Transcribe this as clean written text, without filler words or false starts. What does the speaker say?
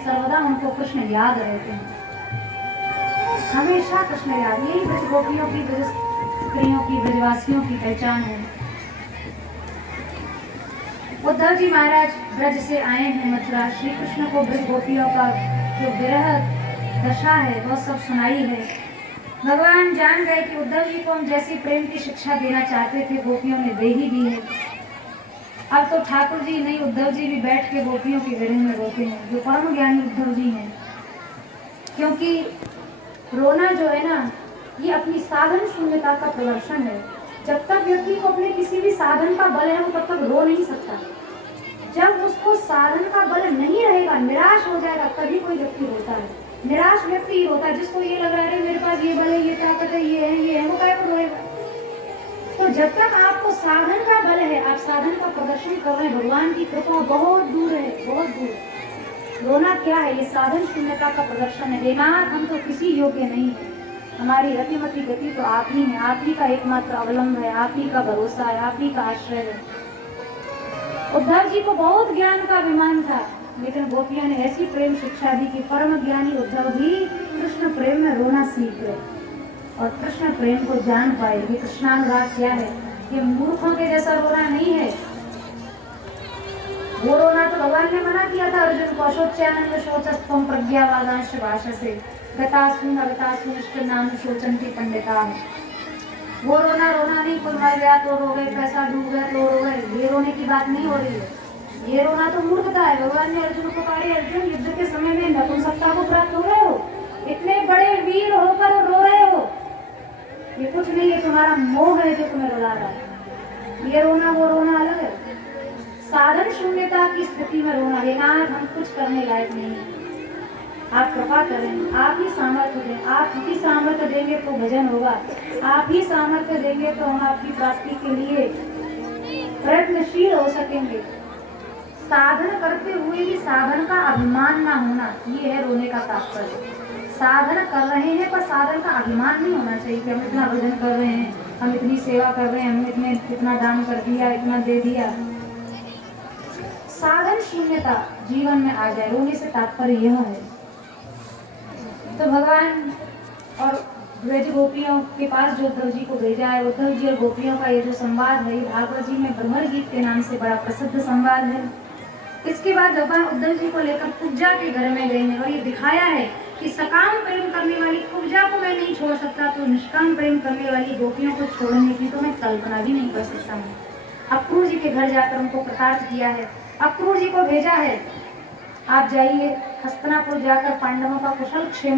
सर्वदा उनको कृष्ण याद रहते हैं, हमेशा कृष्ण याद। यही ब्रज गोपियों की, ब्रज स्त्रियों की, ब्रजवासियों की पहचान है। उद्धव जी महाराज ब्रज से आए हैं मथुरा। श्री कृष्ण को ब्रज गोपियों का जो विरह दशा है वह सब सुनाई है। भगवान जान गए कि उद्धव जी को हम जैसी प्रेम की शिक्षा देना चाहते थे गोपियों ने दे ही दी है। अब तो ठाकुर जी नहीं, उद्धव जी भी बैठ के गोपियों के विरह में रोते हैं, जो परम ज्ञानी उद्धव जी हैं। क्योंकि रोना जो है ना, ये अपनी साधन शून्यता का प्रदर्शन है। जब तक व्यक्ति को अपने किसी भी साधन का बल है वो तब तक रो नहीं सकता। जब उसको साधन का बल नहीं रहेगा, निराश हो जाएगा, तभी कोई व्यक्ति रोता है। निराश व्यक्ति ही रोता है जिसको ये लग रहा है मेरे पास ये बल है, ये ताकत है, ये है, वो क्या रोएगा। तो जब तक आपको साधन का बल है, आप साधन का प्रदर्शन कर रहे हैं, भगवान की कृपा बहुत दूर है, बहुत दूर। रोना क्या है, ये साधन शून्यता का प्रदर्शन है। नाथ हम तो किसी योग्य नहीं है, हमारी रतिमती गति तो आप ही है, आप ही का एकमात्र अवलंब है, आप ही का भरोसा है, आप ही का आश्रय है। उद्धव जी को बहुत ज्ञान का अभिमान था, लेकिन गोपियों ने ऐसी प्रेम शिक्षा दी कि परम ज्ञानी उद्धव भी कृष्ण प्रेम में रोना सीख गए और कृष्ण प्रेम को जान पाए कि कृष्णानुराग क्या है। ये मूर्खों के जैसा रोना नहीं है। वो रोना तो भगवान ने मना किया था अर्जुन को, शोच्यानंद शोचस्तम प्रज्ञावादांश भाषसे गतासुन अगतासुन इष्ट नाम शोचन्ति पंडिता। वो रोना नहीं, कोई मर गया तो रो गए, पैसा डूब गया तो रो गए, ये रोने की बात नहीं हो रही है। ये रोना तो मूर्खता है। भगवान ने अर्जुन को कहा, अर्जुन युद्ध के समय में नपुंसकता को प्राप्त हो गए हो, इतने बड़े वीर होकर रो रहे हो, ये कुछ नहीं है, तुम्हारा मोह है जो तुम्हें रुला रहा है। ये रोना वो रोना अलग है। साधन शून्यता की स्थिति में रोना है, हम कुछ करने लायक नहीं है, आप कृपा करें, आप ही सामर्थ्य दें, आप ही सामर्थ्य देंगे तो भजन होगा, आप ही सामर्थ्य देंगे तो हम आपकी प्राप्ति के लिए प्रयत्नशील हो सकेंगे। साधन करते हुए भी साधन का अभिमान ना होना, ये है रोने का तात्पर्य। साधन कर रहे हैं पर साधन का अभिमान नहीं होना चाहिए कि हम इतना भजन कर रहे हैं, हम इतनी सेवा कर रहे हैं, हमने इतना दान कर दिया, इतना दे दिया। साधन शून्यता जीवन में आ जाए, रोने से तात्पर्य यह है। तो भगवान और ब्रज गोपियों के पास जो उद्धव जी को भेजा है, उद्धव जी और गोपियों का ये जो संवाद है, भागवत जी में भ्रमर गीत के नाम से बड़ा प्रसिद्ध संवाद है। इसके बाद भगवान उद्धव जी को लेकर कुब्जा के घर में गए हैं और ये दिखाया है कि सकाम प्रेम करने वाली कुब्जा को मैं नहीं छोड़ सकता, तो निष्काम प्रेम करने वाली गोपियों को छोड़ने की तो मैं कल्पना भी नहीं कर सकता हूँ। अक्रूर जी के घर जाकर उनको प्रताप किया है, अक्रूर जी को भेजा है, आप जाइए हस्तिनापुर जाकर पांडवों का कुशल क्षेम